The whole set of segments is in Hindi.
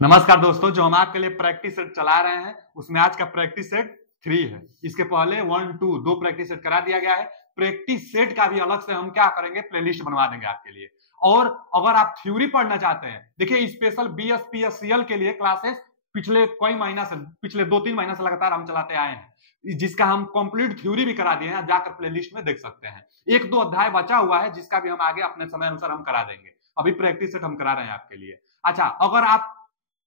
नमस्कार दोस्तों, जो हम आपके लिए प्रैक्टिस सेट चला रहे हैं उसमें आज का प्रैक्टिस सेट 3 है। इसके पहले 1, 2 दो प्रैक्टिस सेट करा दिया गया है। प्रैक्टिस सेट का भी अलग से हम क्या करेंगे, प्लेलिस्ट बनवा देंगे आपके लिए। और अगर आप थ्योरी पढ़ना चाहते हैं, देखिए स्पेशल बीएसपीएससीएल के लिए क्लासेस पिछले कई महीना से, पिछले 2-3 महीना से लगातार हम चलाते आए हैं, जिसका हम कंप्लीट थ्योरी भी करा दिए हैं। जाकर प्लेलिस्ट में देख सकते हैं। 1-2 अध्याय बचा हुआ है जिसका भी हम आगे अपने समय अनुसार हम करा देंगे। अभी प्रैक्टिस सेट हम करा रहे हैं आपके लिए। अच्छा, अगर आप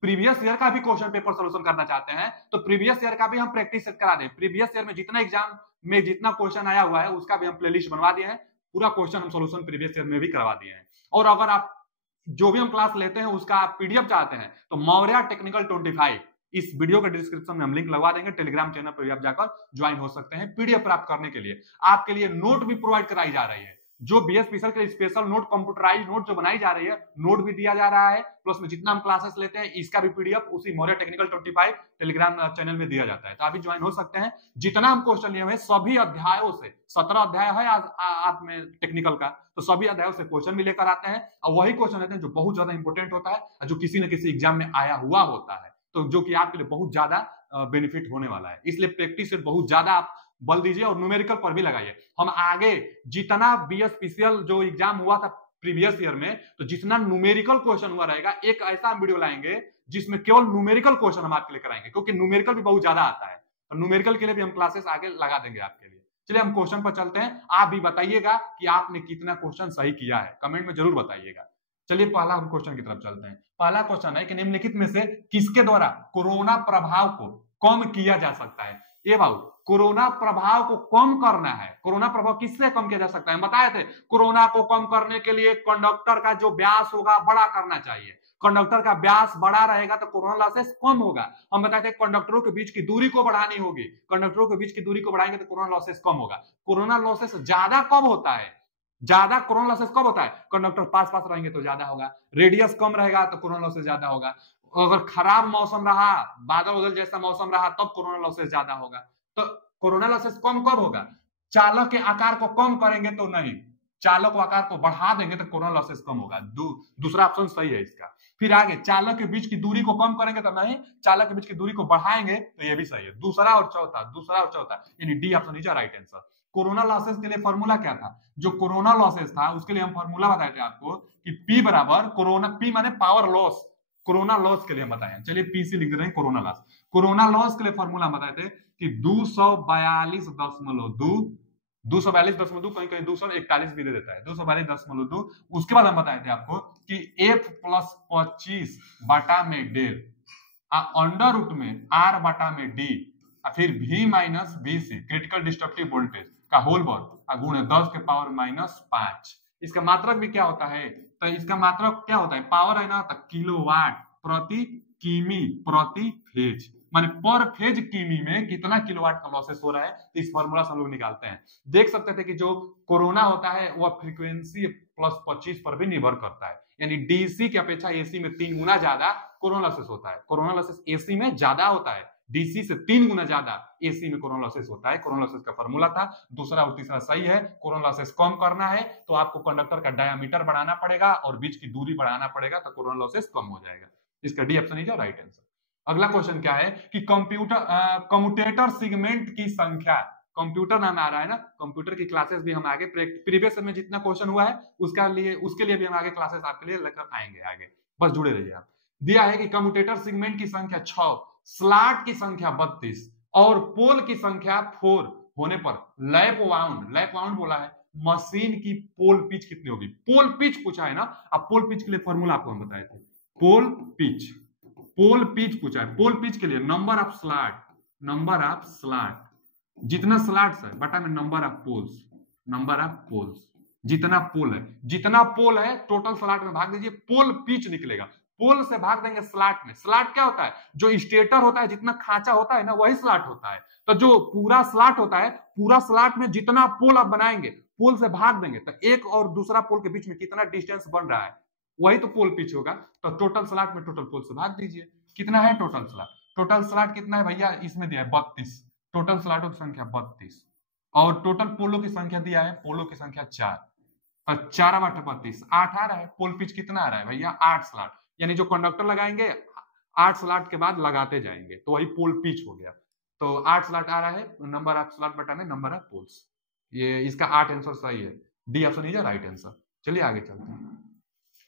प्रीवियस ईयर का भी क्वेश्चन पेपर सोल्यूशन करना चाहते हैं तो प्रीवियस ईयर का भी हम प्रैक्टिस सेट करा दें। प्रीवियस ईयर में जितना एग्जाम में जितना क्वेश्चन आया हुआ है उसका भी हम प्लेलिस्ट बनवा दिए हैं। पूरा क्वेश्चन हम सोल्यूशन प्रीवियस ईयर में भी करवा दिए हैं। और अगर आप जो भी हम क्लास लेते हैं उसका आप पीडीएफ चाहते हैं तो मौर्या टेक्निकल 25 इस वीडियो के डिस्क्रिप्शन में हम लिंक लगवा देंगे। टेलीग्राम चैनल पर भी आप जाकर ज्वाइन हो सकते हैं। पीडीएफ प्राप्त करने के लिए आपके लिए नोट भी प्रोवाइड कराई जा रही है। जो बीएस स्पेशल के स्पेशल नोट, कंप्यूटराइज नोट जो बनाई जा रही है, नोट भी दिया जा रहा है। प्लस में जितना हम क्लासेस लेते हैं इसका भी पीडीएफ उसी मौर्या टेक्निकल 25 टेलीग्राम चैनल में दिया जाता है। तो आप भी ज्वाइन हो सकते हैं। जितना हम क्वेश्चन लिए हुए सभी अध्यायों से, 17 अध्याय है आप में टेक्निकल का, तो सभी अध्यायों से क्वेश्चन भी लेकर आते हैं। और वही क्वेश्चन लेते हैं जो बहुत ज्यादा इंपॉर्टेंट होता है, जो किसी न किसी एग्जाम में आया हुआ होता है, तो जो कि आपके लिए बहुत ज्यादा बेनिफिट होने वाला है। इसलिए प्रैक्टिस से बहुत ज्यादा आप बल दीजिए और न्यूमेरिकल पर भी लगाइए। हम आगे जितना बीएसपीसीएल जो एग्जाम हुआ था प्रीवियस ईयर में, तो जितना न्यूमेरिकल क्वेश्चन हुआ रहेगा, एक ऐसा हम वीडियो लाएंगे जिसमें केवल न्यूमेरिकल क्वेश्चन हम आपके लिए कराएंगे, क्योंकि न्यूमेरिकल भी बहुत ज्यादा आता है। तो न्यूमेरिकल के लिए भी हम क्लासेस आगे लगा देंगे आपके लिए। चलिए हम क्वेश्चन पर चलते हैं। आप भी बताइएगा कि आपने कितना क्वेश्चन सही किया है, कमेंट में जरूर बताइएगा। चलिए पहला हम क्वेश्चन की तरफ चलते हैं। पहला क्वेश्चन है कि निम्नलिखित में से किसके द्वारा कोरोना प्रभाव को कम किया जा सकता है। ये बाबू, कोरोना प्रभाव को कम करना है। कोरोना प्रभाव किससे कम किया जा सकता है? बताए थे कोरोना को कम करने के लिए कंडक्टर का जो व्यास होगा बड़ा करना चाहिए। कंडक्टर का व्यास बड़ा रहेगा तो कोरोना लॉसेस कम होगा। हम बताए थे कंडक्टरों के बीच की दूरी को बढ़ानी होगी। कंडक्टरों के बीच की दूरी को बढ़ाएंगे तो कोरोना लॉसेस कम होगा। कोरोना लॉसेस ज्यादा कब होता है? ज्यादा कोरोना लॉसेस कब होता है? कंडक्टर पास पास रहेंगे तो ज्यादा होगा। रेडियस कम रहेगा तो कोरोना लॉसेस ज्यादा होगा। अगर खराब मौसम रहा, बादल उदल जैसा मौसम रहा, तब कोरोना लॉसेस ज्यादा होगा। तो कोरोना लॉसेस कम कब होगा? चालक के आकार को कम करेंगे तो नहीं, चालक को आकार को बढ़ा देंगे तो कोरोना लॉसेस कम होगा। दूसरा ऑप्शन सही है इसका। फिर आगे चालक के बीच की दूरी को कम करेंगे तो नहीं, चालक के बीच की दूरी को बढ़ाएंगे तो ये भी सही है। दूसरा और चौथा यानी D option is right answer. Corona losses के लिए फॉर्मूला क्या था? जो कोरोना लॉसेस था उसके लिए हम फॉर्मूला बताए थे आपको कि P बराबर कोरोना, P माने पावर लॉस, कोरोना लॉस के लिए हम बताए। चलिए पीसी लिख रहे हैं कोरोना लॉस। कोरोना लॉस के लिए फॉर्मूला बताए थे कि 242.2, 242.2, कहीं कहीं 241 भी दे देता है, 242.2। उसके बाद हम बताए थे आपको कि F + 25 बटा में डेल अंडर रूट में R बटा में D, फिर V minus VC critical destructive voltage का होल वर्ग गुणे 10 के पावर -5। इसका मात्रक भी क्या होता है? तो इसका मात्रक क्या होता है? पावर है ना, तो किलोवाट प्रति किमी प्रति फेज, माने पर फेज किमी में कितना किलोवाट का लॉसेस हो रहा है। तो इस फॉर्मूला से हम लोग निकालते हैं। देख सकते थे कि जो कोरोना होता है वह फ्रीक्वेंसी +25 पर भी निर्भर करता है, यानी डीसी की अपेक्षा एसी में 3 गुना ज्यादा कोरोना लॉसेस होता है। कोरोना लॉसेस एसी में ज्यादा होता है, डीसी से 3 गुना ज्यादा एसी में कोरोना लॉसेस होता है। कोरोना लॉसेस का फॉर्मूला था। दूसरा और तीसरा सही है। कोरोना लॉसेस कम करना है तो आपको कंडक्टर का डायामीटर बढ़ाना पड़ेगा और बीच की दूरी बढ़ाना पड़ेगा, तो कोरोना लॉसेस कम हो जाएगा। इसका D option is right answer. अगला क्वेश्चन क्या है कि कम्यूटेटर सेगमेंट की संख्या, कंप्यूटर नाम आ रहा है ना, कंप्यूटर की क्लासेस भी हम आगे प्रीवियस में जितना क्वेश्चन हुआ है उसके लिए भी हम आगे क्लासेस आपके लिए लेकर आएंगे। आगे बस जुड़े रहिए आप। दिया है कि कम्यूटेटर सेगमेंट की संख्या 6, स्लॉट की संख्या 32 और पोल की संख्या 4 होने पर लैप वाउंड बोला है, मशीन की पोल पिच कितनी होगी? पोल पिच पूछा है ना। अब पोल पिच के लिए फॉर्मूला आपको हम बताए थे। पोल पिच पूछा है। पोल पिच के लिए नंबर ऑफ स्लॉट, जितना स्लॉट्स है बटा में नंबर ऑफ पोल्स, जितना पोल है टोटल स्लॉट में भाग दीजिए, पोल पिच निकलेगा। पोल से भाग देंगे स्लॉट में। स्लॉट क्या होता है? जो स्टेटर होता है, जितना खांचा होता है ना, वही स्लॉट होता है। तो जो पूरा स्लॉट होता है, पूरा स्लॉट में जितना पोल आप बनाएंगे, पोल से भाग देंगे तो एक और दूसरा पोल के बीच में कितना डिस्टेंस बन रहा है, वही तो पोल पिच होगा। तो टोटल स्लॉट में टोटल पोल से भाग दीजिए। कितना है टोटल स्लॉट? टोटल स्लॉट कितना है भैया? इसमें दिया है 32। टोटल स्लॉटों की संख्या 32 और टोटल पोलों की संख्या दिया है, पोलों की संख्या 4। 4 × 8 32, 8 आ रहा है। पोल पिच कितना आ रहा है भैया? 8 स्लॉट, यानी जो कंडक्टर लगाएंगे 8 स्लॉट के बाद लगाते जाएंगे तो वही पोल पिच हो गया। तो 8 स्लॉट आ रहा है, नंबर ऑफ स्लॉट बटा में नंबर ऑफ पोल्स, ये इसका 8 आंसर सही है, D option is right answer. चलिए आगे चलते हैं।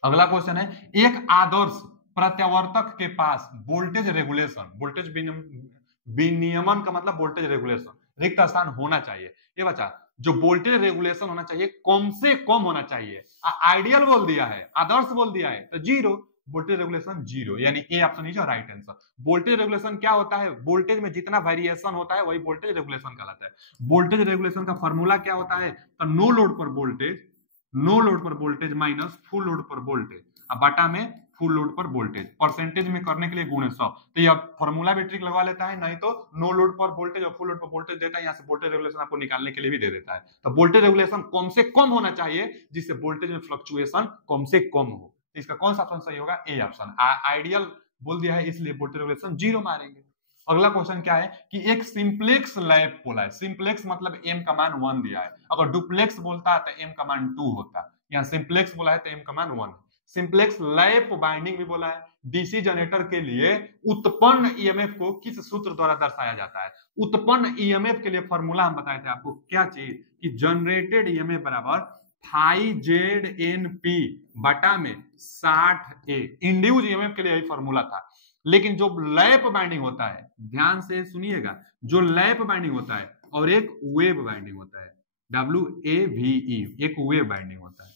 अगला क्वेश्चन है, एक आदर्श प्रत्यावर्तक के पास वोल्टेज रेगुलेशन, वोल्टेज विनियमन का मतलब वोल्टेज रेगुलेशन, रिक्त स्थान होना चाहिए। ये बच्चा जो वोल्टेज रेगुलेशन होना चाहिए कम से कम होना चाहिए, आइडियल बोल दिया है, आदर्श बोल दिया है तो 0, वोल्टेज रेगुलेशन 0, यानी A option is right answer. Voltage regulation क्या होता है, वोल्टेज में जितना वेरिएशन होता है वही वोल्टेज रेगुलेशन कहलाता है। वोल्टेज रेगुलेशन का फॉर्मूला क्या होता है, तो नो लोड पर वोल्टेज, नो लोड पर वोल्टेज माइनस फुल लोड पर वोल्टेज, अब बटा में फुल लोड पर वोल्टेज, परसेंटेज में करने के लिए गुणे 100। तो ये फॉर्मूला भी ट्रिक लगवा लेता है, नहीं तो नो लोड पर वोल्टेज और फुल लोड पर वोल्टेज देता है, यहाँ से वोल्टेज रेगुलेशन आपको निकालने के लिए भी दे देता है। तो वोल्टेज रेगुलेशन कम से कम होना चाहिए जिससे वोल्टेज में फ्लक्चुएशन कम से कम हो। इसका कौन सा ऑप्शन सही होगा, ए ऑप्शन, आइडियल बोल दिया है इसलिए वोल्टेज रेगुलेशन 0 मारेंगे। अगला क्वेश्चन क्या है कि एक सिंप्लेक्स लैप बोला है, सिंप्लेक्स मतलब m का मान 1 दिया है, अगर डुप्लेक्स बोलता है तो m का मान 2 होता, यहाँ सिंप्लेक्स बोला है तो m का मान 1। सिंप्लेक्स लैप बाइंडिंग भी बोला है। डीसी जनरेटर के लिए उत्पन्न ईएमएफ को किस सूत्र द्वारा दर्शाया जाता है, उत्पन्न ईएमएफ के लिए फॉर्मूला हम बताए थे आपको, क्या चीज कि जनरेटेड ईएमएफ बराबर फाई जेड एन पी बटा में 60A, इंड्यूस ईएमएफ के लिए यही फॉर्मूला था। लेकिन जो लैप बाइंडिंग होता है, ध्यान से सुनिएगा, जो लैप बाइंडिंग होता है और एक वेव बाइंडिंग होता है, WAVE, एक वेव बाइंडिंग होता है,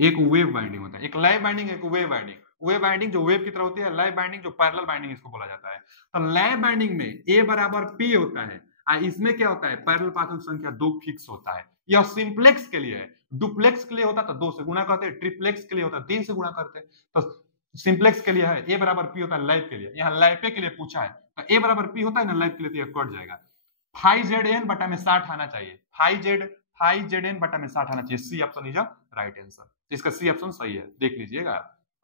एक वेव बाइंडिंग होता है, एक लैप बाइंडिंग एक वेव बाइंडिंग। वेव बाइंडिंग जो वेव की तरह होती है, लैप बाइंडिंग जो पैरेलल बाइंडिंग इसको बोला जाता है। तो लैप बाइंडिंग में A बराबर P होता है, इसमें क्या होता है, पैरेलल पाथों की संख्या 2 फिक्स होता है। यह सिंप्लेक्स के लिए है, डुप्लेक्स के लिए होता तो 2 से गुणा करते, ट्रिप्लेक्स के लिए होता 3 से गुणा करते। तो सिंप्लेक्स के लिए है A बराबर P होता है लैप के लिए, यहाँ लैपे के लिए पूछा है तो A बराबर P होता है ना, लैप के लिए तो यह कट जाएगा। फाई जेड एन बटा में 60 आना चाहिए, फाई जेड एन बटा में 60 आना चाहिए, C option is right answer. इसका सी ऑप्शन सही है, देख लीजिएगा।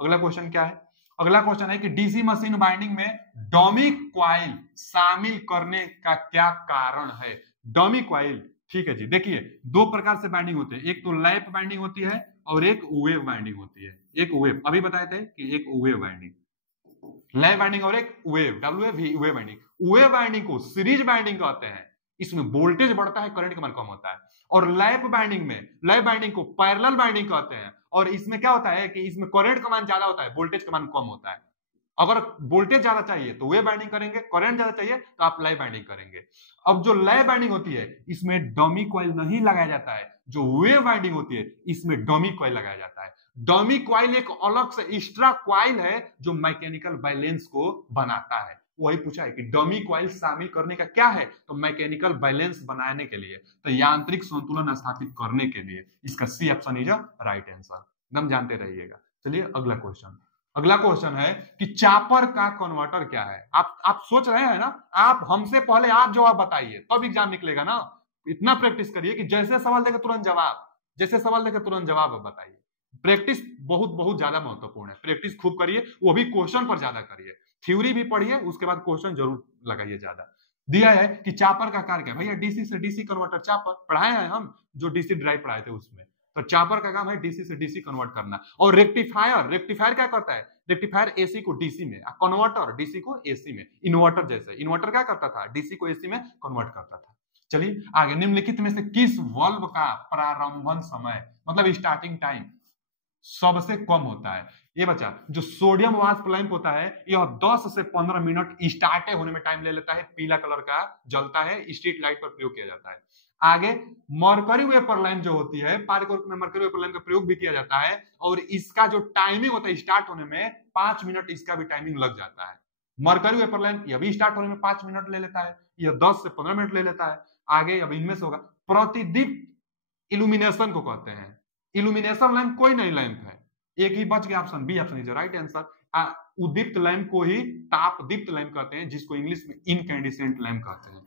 अगला क्वेश्चन क्या है, अगला क्वेश्चन है कि डीसी मशीन बाइंडिंग में डमी क्वाइल शामिल करने का क्या कारण है। डमी क्वाइल, ठीक है जी, देखिए 2 प्रकार से बाइंडिंग होते हैं, एक तो लैप बाइंडिंग होती है और एक वेव बाइंडिंग होती है। एक वेव, अभी बताए थे कि एक वेव बाइंडिंग, लैप बाइंडिंग और एक wave, wave binding. Wave binding को सीरीज बाइंडिंग कहते हैं, इसमें वोल्टेज बढ़ता है, करंट का मान कम होता है। और लैप बाइंडिंग में, लैप बाइंडिंग को पैरेलल बाइंडिंग कहते हैं, और इसमें क्या होता है कि इसमें करंट का मान ज्यादा होता है, वोल्टेज का मान कम होता है। अगर वोल्टेज ज्यादा चाहिए तो वेव बाइंडिंग करेंगे, करंट ज्यादा चाहिए तो आप लैप बाइंडिंग करेंगे। अब जो लैप बाइंडिंग होती है इसमें डमी कॉइल नहीं लगाया जाता है, जो वेव बाइंडिंग होती है इसमें डमी कॉइल लगाया जाता है। डमी कॉइल एक अलग से एक्स्ट्रा कॉइल है जो मैकेनिकल बैलेंस को बनाता है। वही पूछा है कि डमी कॉइल शामिल करने का क्या है, तो मैकेनिकल बैलेंस बनाने के लिए, तो यांत्रिक संतुलन स्थापित करने के लिए। इसका C option is right answer, एकदम जानते रहिएगा। चलिए अगला क्वेश्चन, अगला क्वेश्चन है कि चापर का कन्वर्टर क्या है। आप सोच रहे हैं ना, आप हमसे पहले आप जवाब बताइए तब एग्जाम निकलेगा ना। इतना प्रैक्टिस करिए कि जैसे सवाल देकर तुरंत जवाब, जैसे सवाल देकर तुरंत जवाब बताइए। प्रैक्टिस बहुत बहुत ज्यादा महत्वपूर्ण है, प्रैक्टिस खूब करिए, वो भी क्वेश्चन पर ज्यादा करिए, थ्योरी भी पढ़िए, उसके बाद क्वेश्चन जरूर लगाइए ज्यादा। दिया है कि चापर का कार्य क्या है, भैया डीसी से डीसी कन्वर्टर चापर पढ़ाए हैं हम, जो डीसी ड्राइव पढ़ाए थे उसमें। तो चापर का काम है डीसी से डीसी कन्वर्ट करना। और रेक्टिफायर, रेक्टिफायर क्या करता है, रेक्टिफायर एसी को डीसी में, कन्वर्टर डीसी को एसी में, इन्वर्टर जैसे, इन्वर्टर क्या करता था, डीसी को एसी में कन्वर्ट करता था। चलिए आगे, निम्नलिखित में से किस वाल्व का प्रारंभन समय मतलब स्टार्टिंग टाइम सबसे कम होता है। ये बच्चा जो सोडियम वाष्प लैंप होता है यह 10 से 15 मिनट स्टार्ट होने में टाइम ले लेता है, पीला कलर का जलता है, स्ट्रीट लाइट पर प्रयोग किया जाता है। आगे मरकरी वेपर लैंप जो होती है, पार्क में मरकरी वेपर लैंप का प्रयोग भी किया जाता है, और इसका जो टाइमिंग होता है स्टार्ट होने में 5 मिनट इसका भी टाइमिंग लग जाता है। मरकरी वेपर लैंप यह भी स्टार्ट होने में 5 मिनट ले लेता है, यह 10 से 15 मिनट ले लेता है। आगे अब इनमें से होगा प्रतिदीप्त इल्यूमिनेशन को कहते हैं। इल्यूमिनेशन लैंप कोई नहीं लैंप है, एक ही बच गया, option B option is right answer. उद्दीप्त लैंप को ही ताप दीप्त लैंप कहते हैं, जिसको इंग्लिश में इनकैंडिसेंट लैंप कहते हैं।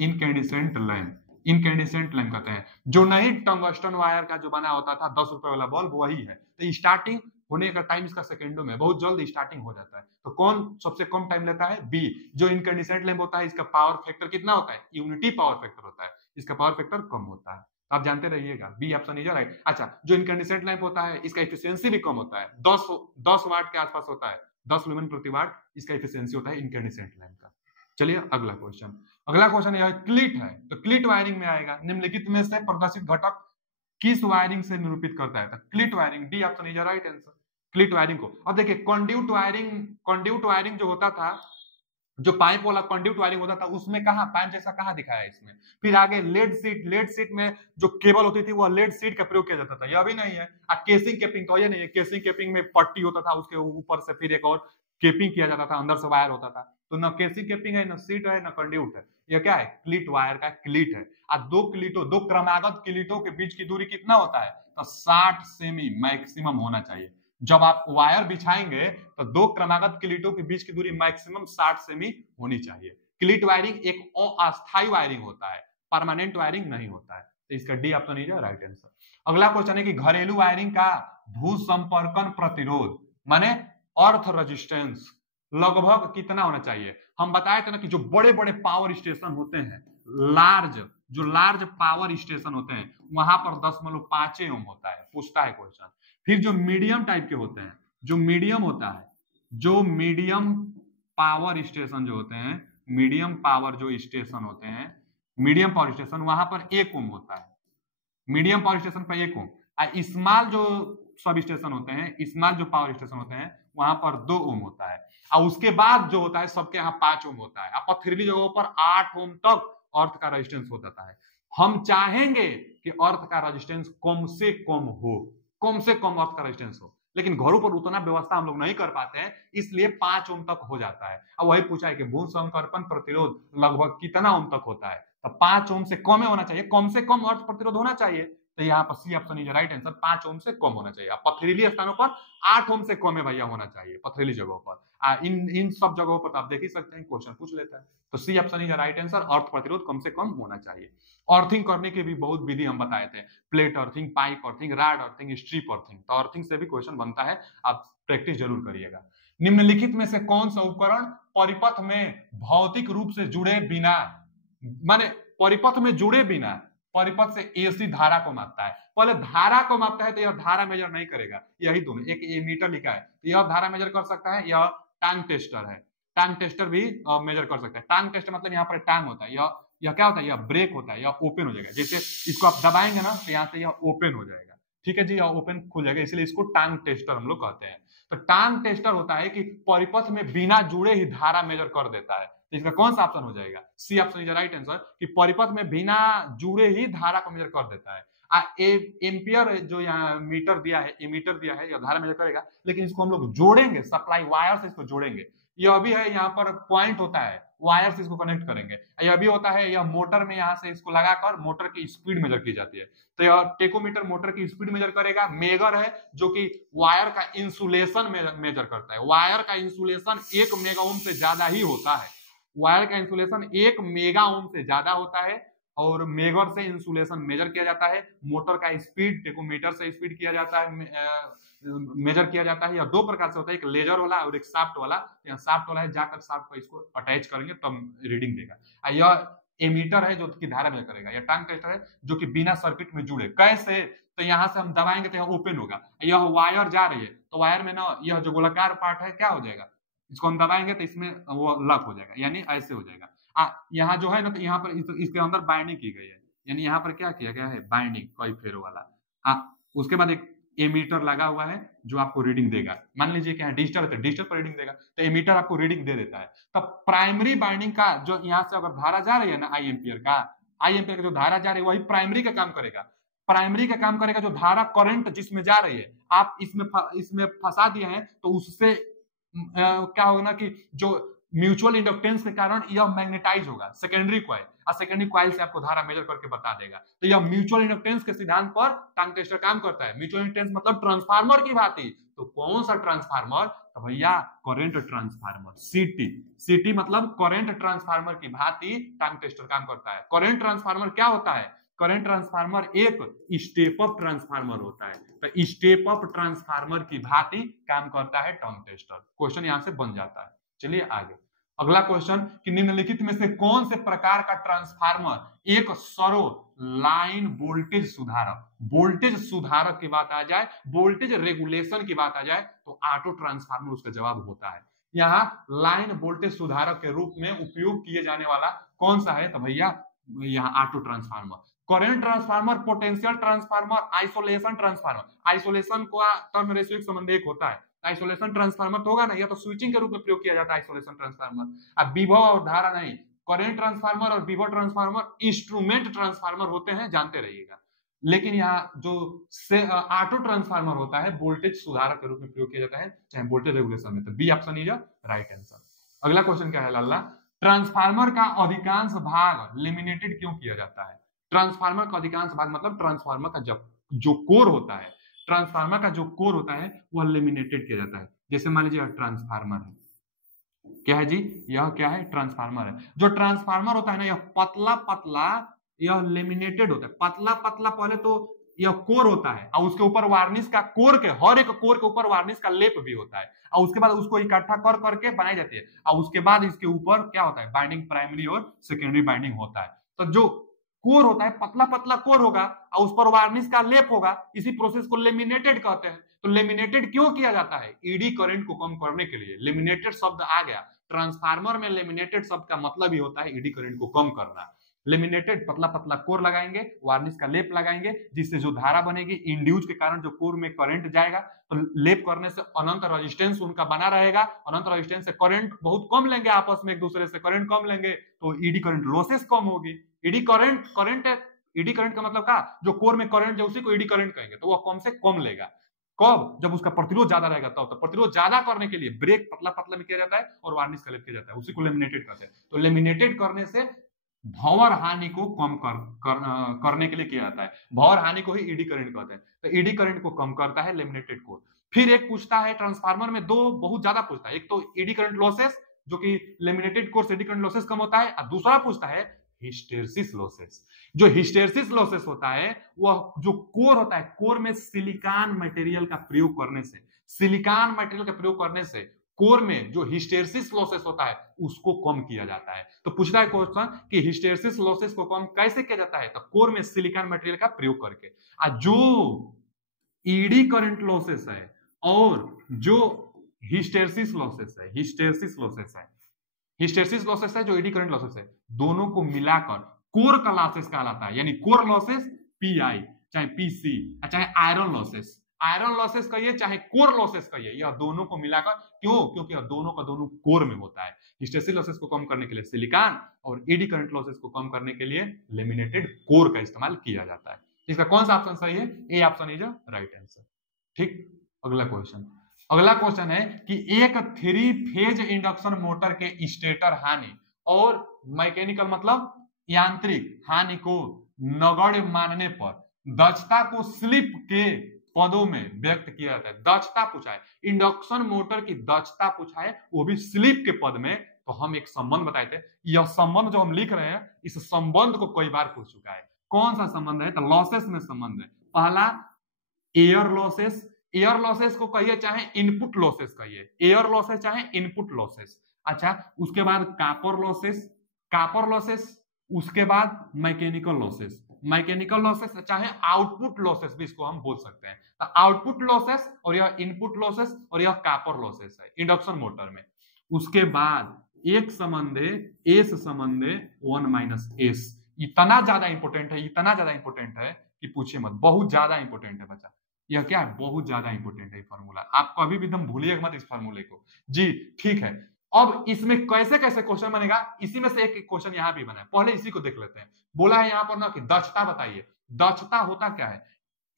इनकैंडिसेंट लैंप, इनकैंडिसेंट लैंप कहते हैं। जो नहीं टंगस्टन वायर का जो बना होता था 10 रुपए वाला बल्ब, वही है। तो स्टार्टिंग होने का टाइम इसका सेकेंडों में, बहुत जल्द स्टार्टिंग हो जाता है। तो कौन सबसे कम टाइम लेता है, बी। जो इनकैंडिसेंट लैंप होता है इसका पावर फैक्टर कितना होता है, यूनिटी पावर फैक्टर होता है, इसका पावर फैक्टर कम होता है। आप जानते रहिएगा, बी ऑप्शन इज राइट। अच्छा, जो इनकैंडिसेंट लैंप होता है इसका एफिशिएंसी भी कम होता है, 10 वाट के आसपास होता है, 10 लुमेन प्रति वाट इसका एफिशिएंसी होता है इनकैंडिसेंट लैंप का। चलिए अगला क्वेश्चन यह क्लिट है, तो क्लिट वायरिंग में आएगा, निम्नलिखित में से प्रदर्शित घटक किस वायरिंग से निरूपित करता है? तो cleat wiring, D option is right answer, cleat wiring को। अब देखिए कंड्यूट वायरिंग जो होता था, जो पाइप वाला कंड्यूट वायरिंग होता था, उसमें कहा पाइप जैसा कहा दिखाया है इसमें। फिर आगे लेड सीट में जो केबल होती थी वह लेड सीट का प्रयोग किया जाता था, यह भी नहीं है। केसिंग केपिंग तो ये नहीं है, केसिंग केपिंग में पट्टी होता था, उसके ऊपर से फिर एक और केपिंग किया जाता था, अंदर से वायर होता था। तो न केसिंग केपिंग है, न सीट है, न कंड्यूट है, यह क्या है? क्लिट वायर का क्लिट है। दो क्रमागत क्लिटों के बीच की दूरी कितना होता है? तो 60 सेमी मैक्सिमम होना चाहिए। जब आप वायर बिछाएंगे तो दो क्रमागत क्लिटों के बीच की दूरी मैक्सिमम 60 सेमी होनी चाहिए। क्लिट वायरिंग एक अस्थायी वायरिंग होता है, परमानेंट वायरिंग नहीं होता है। तो इसका D option is right answer. अगला क्वेश्चन है कि घरेलू वायरिंग का भू संपर्कन प्रतिरोध माने अर्थ रेजिस्टेंस लगभग कितना होना चाहिए? हम बताए थे ना कि जो बड़े बड़े पावर स्टेशन होते हैं, लार्ज पावर स्टेशन होते हैं, वहां पर 10.5 ओम होता है, पूछता है क्वेश्चन। फिर जो मीडियम टाइप के होते हैं, जो मीडियम पावर स्टेशन जो होते हैं, मीडियम पावर स्टेशन वहां पर 1 ओम होता है, मीडियम पावर स्टेशन पर 1 ओम। स्मॉल जो सब स्टेशन होते हैं, स्मॉल जो पावर स्टेशन होते हैं वहां पर 2 ओम होता है। और उसके बाद जो होता है सबके यहाँ 5 ओम होता है। पथरीली जगहों पर 8 ओम तक अर्थ का रेजिस्टेंस हो जाता है। हम चाहेंगे कि अर्थ का रेजिस्टेंस कम से कम अर्थ का रेजिस्टेंस हो, लेकिन घरों पर उतना व्यवस्था हम लोग नहीं कर पाते हैं, इसलिए 5 ओम तक हो जाता है। अब वही पूछा है कि भू संकर्पण प्रतिरोध लगभग कितना ओम तक होता है? तो 5 ओम से कम होना चाहिए, कम से कम अर्थ प्रतिरोध होना चाहिए। तो यहाँ पर C option is right answer, 5 ohm से कम होना चाहिए। पथरीली स्थानों पर 8 ओम से कम है भैया होना चाहिए, पथरीली जगहों पर। इन सब जगहों पर आप देख ही सकते हैं, क्वेश्चन पूछ लेता है। तो C option is right answer, earth प्रतिरोध कम से कम होना चाहिए। अर्थिंग करने की भी बहुत विधि हम बताए थे, plate earthing, pipe earthing, rod earthing, strip earthing. तो अर्थिंग से भी क्वेश्चन बनता है, आप प्रैक्टिस जरूर करिएगा। निम्नलिखित में से कौन सा उपकरण परिपथ में भौतिक रूप से जुड़े बिना, माने परिपथ में जुड़े बिना परिपथ से एसी धारा को मापता है? पहले धारा को मापता है तो यह धारा मेजर नहीं करेगा, यही दोनों, एक एमीटर लिखा है, यह धारा मेजर कर सकता है, यह टांग टेस्टर है, टांग टेस्टर भी मेजर कर सकता है। टांग टेस्टर मतलब यहाँ पर टांग होता है, यह क्या होता है? यह ब्रेक होता है, यह ओपन हो जाएगा। जैसे इसको आप दबाएंगे ना तो यहाँ से यह ओपन हो जाएगा, ठीक है जी, यह ओपन खुल जाएगा, इसलिए इसको टांग टेस्टर हम लोग कहते हैं। तो टांग टेस्टर होता है कि परिपथ में बिना जुड़े ही धारा मेजर कर देता है। तो इसका कौन सा ऑप्शन हो जाएगा? C option is right answer, कि परिपथ में बिना जुड़े ही धारा को मेजर कर देता है। एम्पियर जो यहाँ मीटर दिया है, एमीटर दिया है, यह धारा मेजर करेगा, लेकिन इसको हम लोग जोड़ेंगे, सप्लाई वायर से इसको जोड़ेंगे। यह भी है, यहाँ पर पॉइंट होता है, वायर से इसको कनेक्ट करेंगे। यह भी होता है, यह मोटर में यहाँ से इसको लगाकर मोटर की स्पीड मेजर की जाती है। तो यह टेकोमीटर मोटर की स्पीड मेजर करेगा। मेगर है जो कि वायर का इंसुलेशन मेजर करता है। वायर का इंसुलेशन 1 मेगा ओम से ज्यादा ही होता है, वायर का इंसुलेशन 1 मेगा ओम से ज्यादा होता है, और मेगर से इंसुलेशन मेजर किया जाता है। मोटर का स्पीड टेकोमीटर से स्पीड किया जाता है, मेजर किया जाता है। या 2 प्रकार से होता है, एक लेजर वाला और एक शाफ्ट वाला। यहाँ शाफ्ट वाला है, जाकर शाफ्ट को इसको अटैच करेंगे तब रीडिंग देगा। यह एमीटर है जो कि धारा मेजर करेगा। यह टांग टेस्टर है जो कि बिना सर्किट में जुड़े। कैसे? तो यहाँ से हम दबाएंगे तो यह ओपन होगा। यह वायर जा रही है तो वायर में ना यह जो गोलाकार पार्ट है क्या हो जाएगा, इसको हम दबाएंगे तो इसमें वो लॉक हो जाएगा, यानी ऐसे हो जाएगा। यहाँ जो है ना, तो यहाँ पर इसके अंदर बाइंडिंग की गई है, यानी यहाँ पर क्या किया गया है? बाइंडिंग, कई फेरो वाला। उसके बाद एक एमीटर लगा हुआ है जो आपको रीडिंग देगा। मान लीजिए कि यहाँ डिजिटल है तो डिजिटल पर रीडिंग देगा, तो एमीटर आपको रीडिंग दे देता है। तब प्राइमरी बाइंडिंग का जो यहाँ से अगर धारा जा रही है ना, आई एम्पियर का जो धारा जा रही है वही प्राइमरी का काम करेगा। प्राइमरी का काम करेगा जो धारा करंट जिसमें जा रही है, आप इसमें फंसा दिए हैं तो उससे क्या होगा ना कि जो म्यूचुअल इंडक्टेंस के कारण यह मैग्नेटाइज होगा, सेकेंडरी कॉइल, और सेकेंडरी कॉइल से आपको धारा मेजर करके बता देगा। तो यह म्यूचुअल इंडक्टेंस के सिद्धांत पर टांग टेस्टर काम करता है। म्यूचुअल इंडक्टेंस मतलब ट्रांसफार्मर की भांति। तो कौन सा ट्रांसफार्मर? तो भैया करंट ट्रांसफार्मर, सीटी मतलब करंट ट्रांसफार्मर की भांति टांग टेस्टर काम करता है। करंट ट्रांसफार्मर क्या होता है? करंट ट्रांसफार्मर एक स्टेप अप ट्रांसफार्मर होता है। तो स्टेप अप ट्रांसफार्मर की भांति काम करता है टांग टेस्टर। क्वेश्चन यहां से बन जाता है। चलिए आगे अगला क्वेश्चन कि निम्नलिखित में से कौन से प्रकार का ट्रांसफार्मर एक सरो लाइन वोल्टेज सुधारक, वोल्टेज सुधारक की बात आ जाए, वोल्टेज रेगुलेशन की बात आ जाए तो ऑटो ट्रांसफार्मर उसका जवाब होता है। यहाँ लाइन वोल्टेज सुधारक के रूप में उपयोग किए जाने वाला कौन सा है, तो भैया यहाँ auto transformer. Current transformer, potential transformer, isolation transformer. Isolation का टर्न रेशियो एक संबंध एक होता है, आइसोलेशन ट्रांसफार्मर तो होगा ना, या तो स्विचिंग के रूप में प्रयोग किया जाता है आइसोलेशन ट्रांसफार्मर। अब विभव और धारा नहीं, करंट ट्रांसफार्मर और विभव ट्रांसफार्मर इंस्ट्रूमेंट ट्रांसफार्मर होते हैं, जानते रहिएगा। लेकिन यहाँ जो ऑटो ट्रांसफार्मर होता है वोल्टेज सुधारक के रूप में प्रयोग किया जाता है, चाहे वोल्टेज रेगुलेशन में। तो B option is right answer. अगला क्वेश्चन क्या है लाला, ट्रांसफार्मर का अधिकांश भाग लेमिनेटेड क्यों किया जाता है? ट्रांसफार्मर का अधिकांश भाग मतलब ट्रांसफार्मर का जो कोर होता है, ट्रांसफार्मर का जो कोर होता है वह लेमिनेटेड किया जाता है। जैसे मान लीजिए ट्रांसफार्मर है, क्या है जी, यह क्या है, ट्रांसफार्मर है। जो ट्रांसफार्मर होता है ना, यह पतला पतला, यह लेमिनेटेड होता है, पतला पतला। पहले तो यह कोर होता है और उसके ऊपर वार्निश का, कोर के हर एक कोर के ऊपर वार्निश का लेप भी होता है, और उसके बाद उसको इकट्ठा कर करके बनाई जाती है, और उसके बाद इसके ऊपर क्या होता है, बाइंडिंग प्राइमरी और सेकेंडरी बाइंडिंग होता है। तो जो कोर होता है पतला पतला कोर होगा और उस पर वार्निश का लेप होगा, इसी प्रोसेस को लेमिनेटेड कहते हैं। तो लेमिनेटेड क्यों किया जाता है? ईडी करंट को कम करने के लिए लेमिनेटेड शब्द आ गया। ट्रांसफार्मर में लेमिनेटेड शब्द का मतलब ही होता है ईडी करंट को कम करना। लेमिनेटेड पतला पतला कोर लगाएंगे, वार्निश का लेप लगाएंगे, जिससे जो धारा बनेगी इंड्यूस के कारण जो कोर में करंट जाएगा, तो लेप करने से अनंत रेजिस्टेंस उनका बना रहेगा। अनंत रेजिस्टेंस से करंट बहुत कम लेंगे, आपस में एक दूसरे से करंट कम लेंगे, तो ईडी करंट लॉसेस कम होगी। ईडी करंट का मतलब क्या, जो कोर में करंट है उसी को ईडी करंट कहेंगे, तो वह कम से कम लेगा। कब? जब उसका प्रतिरोध ज्यादा रहेगा तब। तो प्रतिरोध ज्यादा करने के लिए ब्रेक पतला पतला में किया जाता है और वार्निश का लेप किया जाता है, उसी को लेमिनेटेड कहते हैं। तो लेमिनेटेड करने से भंवर हानि को कम करने के लिए किया जाता है। भंवर हानि को ही ईडी करंट कहते हैं। तो ईडी करंट को कम करता है लेमिनेटेड कोर। फिर एक पूछता है ट्रांसफार्मर में, दो बहुत ज्यादा पूछता है, एक तो ईडी करंट लॉसेस, जो कि लेमिनेटेड कोर से ईडी करंट लॉसेस कम होता है, और दूसरा पूछता है हिस्टेरिसिस लॉसेस। जो हिस्टेरिसिस लॉसेस होता है वह जो कोर होता है, कोर में सिलिकॉन मटेरियल का प्रयोग करने से, सिलिकॉन मटेरियल का प्रयोग करने से कोर में जो हिस्टेरिसिस लॉसेस होता है उसको कम किया जाता है। तो पूछता है क्वेश्चन कि हिस्टेरिसिस लॉसेस को कम कैसे किया जाता है, तो कोर में सिलिकॉन मटेरियल का प्रयोग करके। जो ईडी करंट लॉसेस है और जो हिस्टेरिसिस लॉसेस है, हिस्टेरिसिस लॉसेस है जो ईडी करंट लॉसेस है, दोनों को मिलाकर कोर का लॉसेस कहलाता है। यानी कोर लॉसेस पीआई, चाहे पीसी, चाहे आयरन लॉसेस कहिए, चाहे कोर लॉसेस कहिए, यह दोनों को मिलाकर, क्यों? क्योंकि यह दोनों का दोनों कोर में होता है। हिस्टेरिसिस लॉसेस को कम करने के लिए सिलिकॉन और ईडी करंट लॉसेस को कम करने के लिए लेमिनेटेड कोर का इस्तेमाल किया जाता है। इसका कौन सा ऑप्शन सही है? A option is right answer. ठीक, अगला क्वेश्चन है कि एक 3 फेज इंडक्शन मोटर के स्टेटर हानि और मैकेनिकल मतलब यांत्रिक हानि को नगण्य मानने पर दक्षता को स्लिप के पदों में व्यक्त किया जाता है। दक्षता पूछा है, इंडक्शन मोटर की दक्षता पूछा है, वो भी स्लिप के पद में। तो हम एक संबंध बताए थे, यह संबंध जो हम लिख रहे हैं, इस संबंध को कई बार पूछ चुका है। कौन सा संबंध है? तो लॉसेस में संबंध है। पहला एयर लॉसेस को कहिए, चाहे इनपुट लॉसेस कहिए, एयर लॉसेस चाहे इनपुट लॉसेस। अच्छा, उसके बाद कॉपर लॉसेस, उसके बाद मैकेनिकल लॉसेस चाहे आउटपुट लॉसेस भी इसको हम बोल सकते हैं। तो आउटपुट लॉसेस और यह इनपुट लॉसेस और यह कॉपर लॉसेस है इंडक्शन मोटर में। उसके बाद एक संबंध है एस संबंध है 1 - S। इतना ज्यादा इंपोर्टेंट है कि पूछिए मत, बहुत ज्यादा इंपोर्टेंट है बच्चा। यह क्या है? बहुत ज्यादा इंपोर्टेंट है फॉर्मूला। आप कभी भी एकदम भूलिएगा मत इस फॉर्मूले को जी। ठीक है, अब इसमें कैसे कैसे क्वेश्चन बनेगा, इसी में से एक क्वेश्चन यहां भी बना है, पहले इसी को देख लेते हैं। बोला है यहां पर ना कि दक्षता बताइए। दक्षता होता क्या है?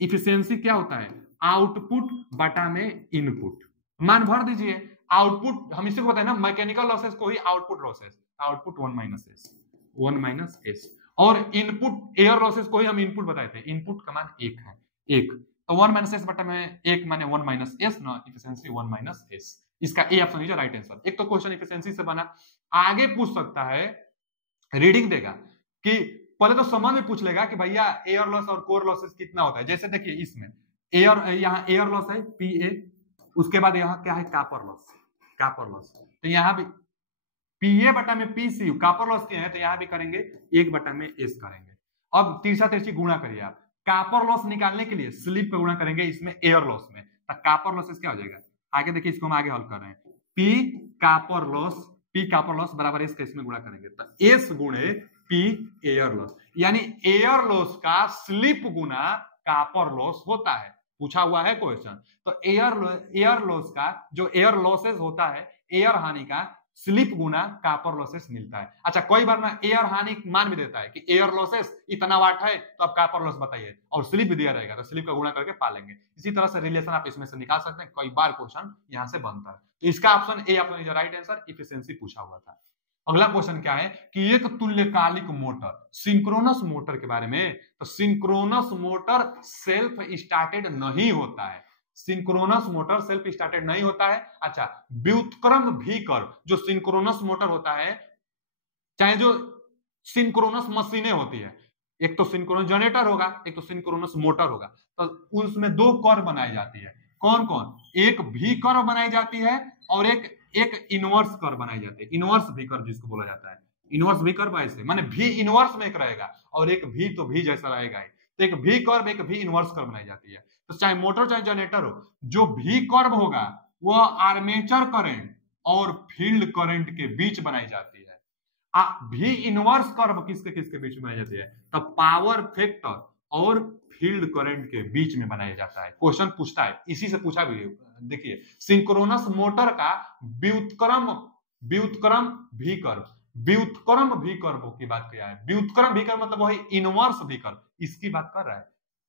इफिशियंसी क्या होता है? आउटपुट बटा में इनपुट। मान भर दीजिए, आउटपुट हम इसी को बताए ना, मैकेनिकल लॉसेस को ही आउटपुट लॉसेस, आउटपुट 1 - S, और इनपुट एयर लॉसेस को ही हम इनपुट बताए थे, इनपुट का मान 1 है, 1। तो 1 - S बटा में 1 माने 1 - S ना, इफिशियंसी 1 - S। इसका A option is right answer. एक तो क्वेश्चन इफिशियंसी से बना। आगे पूछ सकता है, रीडिंग देगा कि पहले तो संबंध में पूछ लेगा कि भैया एयर लॉस और कोर लॉसेस कितना होता है। जैसे देखिए इसमें यहाँ एयर लॉस है PA, उसके बाद यहाँ क्या है कॉपर लॉस। तो यहाँ भी PA बटा में PC कॉपर लॉस के हैं, तो यहाँ भी करेंगे 1 बटा में S करेंगे। अब तिरछा तिरछी गुणा करिए आप, कॉपर लॉस निकालने के लिए स्लिप पे गुणा करेंगे इसमें एयर लॉस में, तो कॉपर लॉसेस क्या हो जाएगा, आगे देखिए इसको हम आगे हल कर रहे हैं, पी कॉपर लॉस बराबर इसके इसमें गुणा करेंगे, तो एस गुणे पी एयर लॉस, यानी एयर लॉस का स्लिप गुना कॉपर लॉस होता है, पूछा हुआ है क्वेश्चन। तो एयर लॉस का जो एयर लॉसेस होता है, एयर हानि का स्लिप गुना कॉपर लॉसेस मिलता है। अच्छा, कई बार ना एयर हानि मान भी देता है कि एयर लॉसेस इतना वाट है, तो आप कॉपर लॉस बताइए, और स्लिप भी दिया रहेगा तो स्लिप का गुणा करके पा लेंगे। इसी तरह से रिलेशन आप इसमें से निकाल सकते हैं, कई बार क्वेश्चन यहां से बनता है। तो इसका option A option is right answer, efficiency पूछा हुआ था। अगला क्वेश्चन क्या है कि एक तुल्यकालिक मोटर, सिंक्रोनस मोटर के बारे में, तो सिंक्रोनस मोटर सेल्फ स्टार्टेड नहीं होता है, सिंक्रोनस मोटर सेल्फ स्टार्टेड नहीं होता है। अच्छा, व्युत्क्रम भी कर्व, जो सिंक्रोनस मोटर होता है, चाहे जो सिंक्रोनस मशीनें होती है, एक तो सिंक्रोनस जनरेटर होगा, एक तो सिंक्रोनस मोटर होगा, तो उसमें दो कर्व बनाई जाती है। कौन कौन, एक भी कर्व बनाई जाती है और एक इनवर्स कर्व बनाई जाती है, इनवर्स भी कर्व जिसको बोला जाता है, इनवर्स भी कर्व ऐसे माने भी इनवर्स में एक रहेगा और एक भी तो भी जैसा रहेगा, तो एक भी कर्व एक भी इनवर्स कर्व बनाई जाती है। तो चाहे मोटर चाहे जनरेटर हो, जो भी कर्व होगा वह आर्मेचर करंट और फील्ड करंट के बीच बनाई जाती है। भी इनवर्स कर्व किसके किसके बीच में बनाई जाती है, तो पावर फैक्टर और फील्ड करंट के बीच में बनाया जाता है। क्वेश्चन पूछता है, इसी से पूछा भी, देखिए सिंक्रोनस मोटर का व्युत्क्रम भी कर्व की बात किया है, व्युत्क्रम भी कर्व मतलब वही इनवर्स भी कर्व, इसकी बात कर रहा है।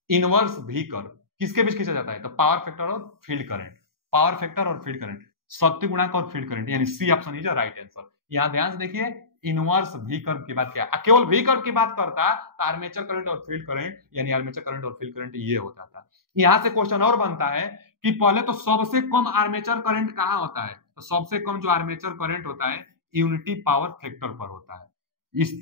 इनवर्स भी कर्व किसके बीच खींचा जाता है, तो पावर फैक्टर और फील्ड करंट, पावर फैक्टर और फील्ड करंट, शक्ति गुणांक और फील्ड करंट, यानी C option is right answer. यहां ध्यान से देखिए, इनवर्स भी कर्व की बात किया, केवल भी कर्व की बात करता तो आर्मेचर करंट और फील्ड करंट, यानी आर्मेचर करंट और फील्ड करंट ये होता था। यहां से क्वेश्चन और बनता है कि पहले तो सबसे कम आर्मेचर करंट कहां होता है, तो सबसे कम जो आर्मेचर करंट होता है यूनिटी पावर फैक्टर पर होता है।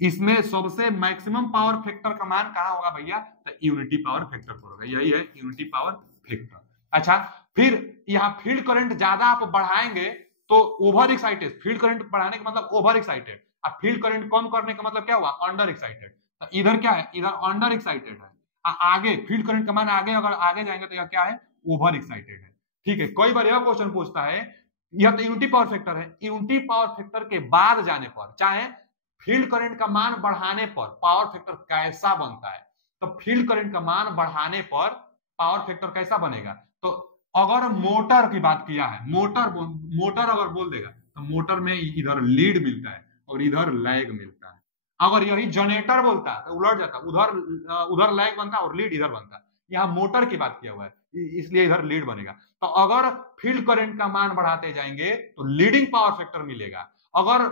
इसमें सबसे मैक्सिमम पावर फैक्टर का मान कहां होगा भैया, तो यूनिटी पावर फैक्टर पर होगा, यही है यूनिटी पावर फैक्टर। अच्छा, फिर यहाँ फील्ड करंट ज्यादा आप बढ़ाएंगे तो ओवर एक्साइटेड, फील्ड करंट बढ़ाने का मतलब ओवर एक्साइटेड, और फील्ड करंट कम करने का मतलब क्या हुआ, अंडर एक्साइटेड। तो इधर क्या है, इधर अंडर एक्साइटेड है, आगे फील्ड करंट का मान आगे अगर आगे जाएंगे तो यह क्या है, ओवर एक्साइटेड है। ठीक है, कई बार यह क्वेश्चन पूछता है, यह तो यूनिटी पावर फैक्टर है, यूनिटी पावर फैक्टर के बाद जाने पर चाहे फील्ड करंट का मान बढ़ाने पर पावर फैक्टर कैसा बनता है, तो फील्ड करंट का मान बढ़ाने पर पावर फैक्टर कैसा बनेगा, तो अगर मोटर की बात किया है, मोटर अगर बोल देगा तो मोटर में इधर लीड मिलता है और इधर लैग मिलता है। अगर यही जनरेटर बोलता तो उलट जाता, उधर लैग बनता और लीड इधर बनता। यहाँ मोटर की बात किया हुआ है इसलिए इधर लीड बनेगा। तो अगर फील्ड करंट का मान बढ़ाते जाएंगे तो लीडिंग पावर फैक्टर मिलेगा, अगर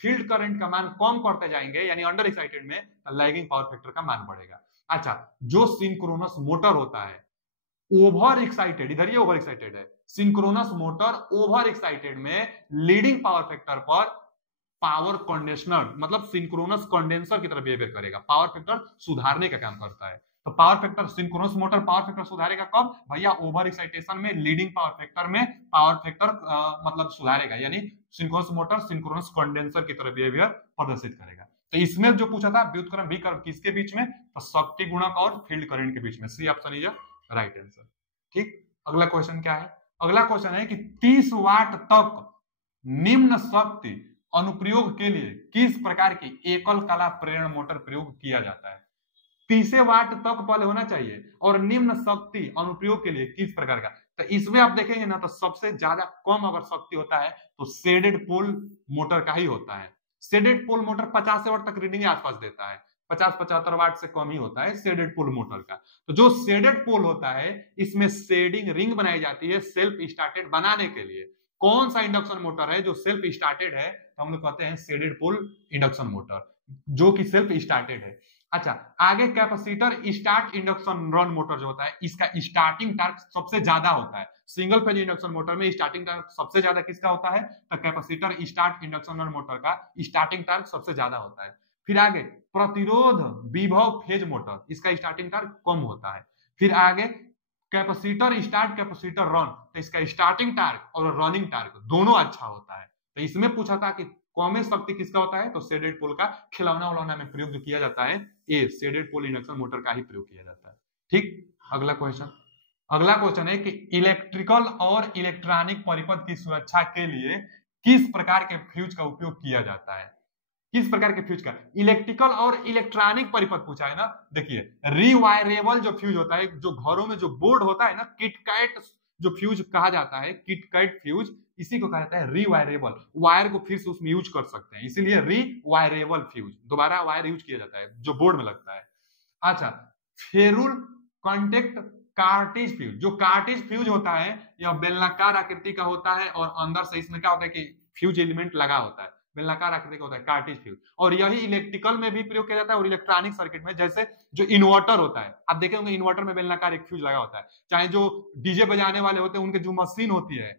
फील्ड करंट का मान कम करते जाएंगे यानी अंडर एक्साइटेड में, लैगिंग पावर फैक्टर का मान बढ़ेगा। अच्छा, जो सिंक्रोनस मोटर होता है ओवर एक्साइटेड, इधर ये ओवर एक्साइटेड है, सिंक्रोनस मोटर ओवर एक्साइटेड में लीडिंग पावर फैक्टर पर पावर कंडेंसर मतलब सिंक्रोनस कंडेंसर की तरह बिहेवियर करेगा, पावर फैक्टर सुधारने का काम करता है। तो power factor synchronous motor power factor सुधारेगा कब भैया, ओवर एक्साइटेशन में लीडिंग पावर फैक्टर में पावर फैक्टर मतलब सुधारेगा, यानी सिंक्रोनस मोटर सिंक्रोनस कंडेंसर की तरह बिहेवियर प्रदर्शित करेगा। तो इसमें जो पूछा था व्युत्क्रम भी कर्व किसके बीच में, तो शक्ति गुणक और फील्ड करंट के बीच में, C option is right answer. ठीक, अगला क्वेश्चन क्या है, अगला क्वेश्चन है कि 30 वाट तक निम्न शक्ति अनुप्रयोग के लिए किस प्रकार की एकल कला प्रेरण मोटर प्रयोग किया जाता है। 30 वाट तक पहले होना चाहिए और निम्न शक्ति अनुप्रयोग के लिए किस प्रकार का, तो इसमें आप देखेंगे ना तो सबसे ज्यादा कम अगर शक्ति होता है तो शेडेड पोल मोटर का ही होता है। शेडेड पोल मोटर 50 वाट तक रीडिंग आसपास देता है, 50-75 वाट से कम ही होता है शेडेड पोल मोटर का। तो जो शेडेड पोल होता है इसमें शेडिंग रिंग बनाई जाती है सेल्फ स्टार्टेड बनाने के लिए। कौन सा इंडक्शन मोटर है जो सेल्फ स्टार्टेड है, तो हम लोग कहते हैं शेडेड पोल इंडक्शन मोटर, जो कि सेल्फ स्टार्टेड है। अच्छा, आगे capacitor start induction run motor जो होता है इसका स्टार्टिंग टार्क सबसे ज्यादा होता है। सिंगल फेज इंडक्शन मोटर में स्टार्टिंग टार्क सबसे ज्यादा किसका होता है, तो capacitor start induction run motor का स्टार्टिंग टार्क सबसे ज्यादा होता है। फिर आगे प्रतिरोध विभव फेज मोटर, इसका स्टार्टिंग टार्क कम होता है। फिर आगे कैपेसिटर स्टार्ट कैपेसिटर रन, तो इसका स्टार्टिंग टार्क और रनिंग टार्क दोनों अच्छा होता है। तो इसमें पूछा था कि कम शक्ति किसका होता है, तो शेडेड पोल का खिलौना उलौना में प्रयोग जो किया जाता है ए शेडेड पोल इंडक्शन मोटर का ही प्रयोग किया जाता है। ठीक, अगला क्वेश्चन है कि इलेक्ट्रिकल और इलेक्ट्रॉनिक परिपथ की सुरक्षा के लिए किस प्रकार के फ्यूज का उपयोग किया जाता है? किस प्रकार के फ्यूज का? इलेक्ट्रिकल और इलेक्ट्रॉनिक परिपथ पूछा है ना। देखिए, रिवायरेबल जो फ्यूज होता है, जो घरों में जो बोर्ड होता है ना, किटकैट जो फ्यूज कहा जाता है, किटकैट फ्यूज, इसी को कहा जाता है रिवायरेबल। वायर को फिर से उसमें यूज कर सकते हैं, इसीलिए रिवायरेबल फ्यूज, दोबारा वायर यूज किया जाता है जो बोर्ड में लगता है। अच्छा, फेरुल कॉन्टेक्ट कार्टिज फ्यूज, जो कार्टिज फ्यूज होता है यह बेलनाकार आकृति का होता है और अंदर से इसमें क्या होता है कि फ्यूज एलिमेंट लगा होता है, बेलनाकार आकृति का होता है कार्टिज फ्यूज। और यही इलेक्ट्रिकल में भी प्रयोग किया जाता है और इलेक्ट्रॉनिक सर्किट में, जैसे जो इन्वर्टर होता है, आप देखे होंगे इन्वर्टर में बेलनाकार एक फ्यूज लगा होता है। चाहे जो डीजे बजाने वाले होते हैं उनके जो मशीन होती है,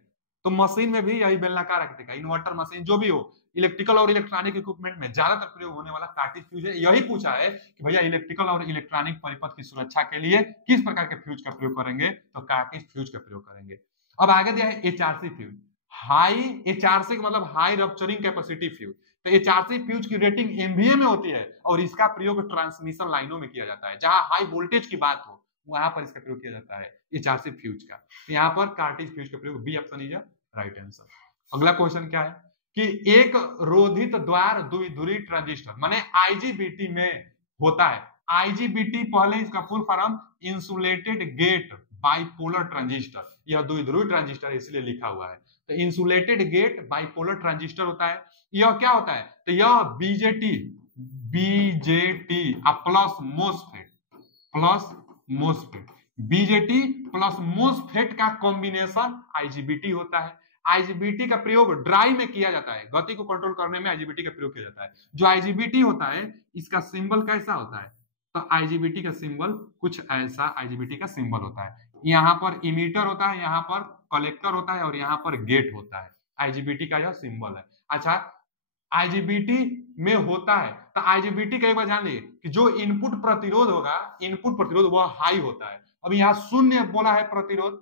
तो मशीन में भी यही बेलनाकार आकृति का, इन्वर्टर मशीन जो भी हो, इलेक्ट्रिकल और इलेक्ट्रॉनिक इक्विपमेंट में ज्यादातर प्रयोग होने वाला कार्टिज फ्यूज है। यही पूछा है कि भैया इलेक्ट्रिकल और इलेक्ट्रॉनिक परिपथ की सुरक्षा के लिए किस प्रकार के फ्यूज का प्रयोग करेंगे, तो कार्टिज फ्यूज का प्रयोग करेंगे। अब आगे दिया है एचआरसी फ्यूज। हाई एचआरसी का मतलब हाई रप्चरिंग कैपेसिटी फ्यूज। तो एचआरसी फ्यूज की रेटिंग एमवीए में होती है और इसका प्रयोग ट्रांसमिशन लाइनों में किया जाता है, जहां हाई वोल्टेज की बात हो वहां पर इसका प्रयोग किया जाता है एचआरसी फ्यूज का। तो यहाँ पर कार्टिज फ्यूज का प्रयोग, B option is right answer. अगला क्वेश्चन क्या है कि एक रोधित द्वार द्विध्रुवी ट्रांजिस्टर माने आईजीबीटी में होता है। आईजीबीटी पहले इसका full form insulated gate bipolar transistor, यह द्विध्रुवी ट्रांजिस्टर इसलिए लिखा हुआ है। तो इंसुलेटेड गेट बाइपोलर ट्रांजिस्टर होता है। यह क्या होता है, तो यह BJT plus MOSFET BJT plus MOSFET का कॉम्बिनेशन आईजीबीटी होता है। आईजीबीटी का प्रयोग ड्राई में किया जाता है, गति को कंट्रोल करने में आईजीबीटी का प्रयोग किया जाता है। जो आईजीबीटी होता है इसका सिंबल कैसा होता है, तो आईजीबीटी का सिंबल कुछ ऐसा आईजीबीटी का सिंबल होता है। यहाँ पर इमीटर होता है, यहाँ पर कलेक्टर होता है और यहाँ पर गेट होता है। आईजीबीटी का यह सिंबल है। अच्छा, आईजीबीटी में होता है, तो आईजीबीटी का एक बार जान लीजिए कि जो इनपुट प्रतिरोध होगा, इनपुट प्रतिरोध वह हाई होता है। अब यहाँ शून्य बोला है प्रतिरोध,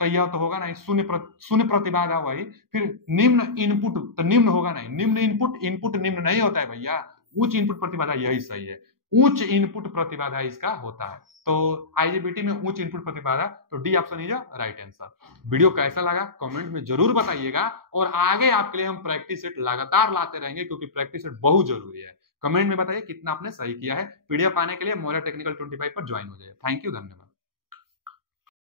तो यह तो होगा नहीं, शून्य प्रतिबाधा वही। फिर निम्न इनपुट, तो निम्न होगा नहीं, निम्न इनपुट निम्न नहीं होता है भैया, उच्च इनपुट प्रतिबाधा, यही सही है, उच्च इनपुट प्रतिबाधा इसका होता है। तो आईजीबीटी में उच्च इनपुट प्रतिबाधा, तो D option is right answer. Video कैसा लगा कमेंट में जरूर बताइएगा और आगे आपके लिए हम प्रैक्टिस सेट लगातार लाते रहेंगे क्योंकि प्रैक्टिस सेट बहुत जरूरी है। कमेंट में बताइए कितना आपने सही किया है। पीडीएफ पाने के लिए मोरा टेक्निकल 25 पर ज्वाइन हो जाए। थैंक यू, धन्यवाद।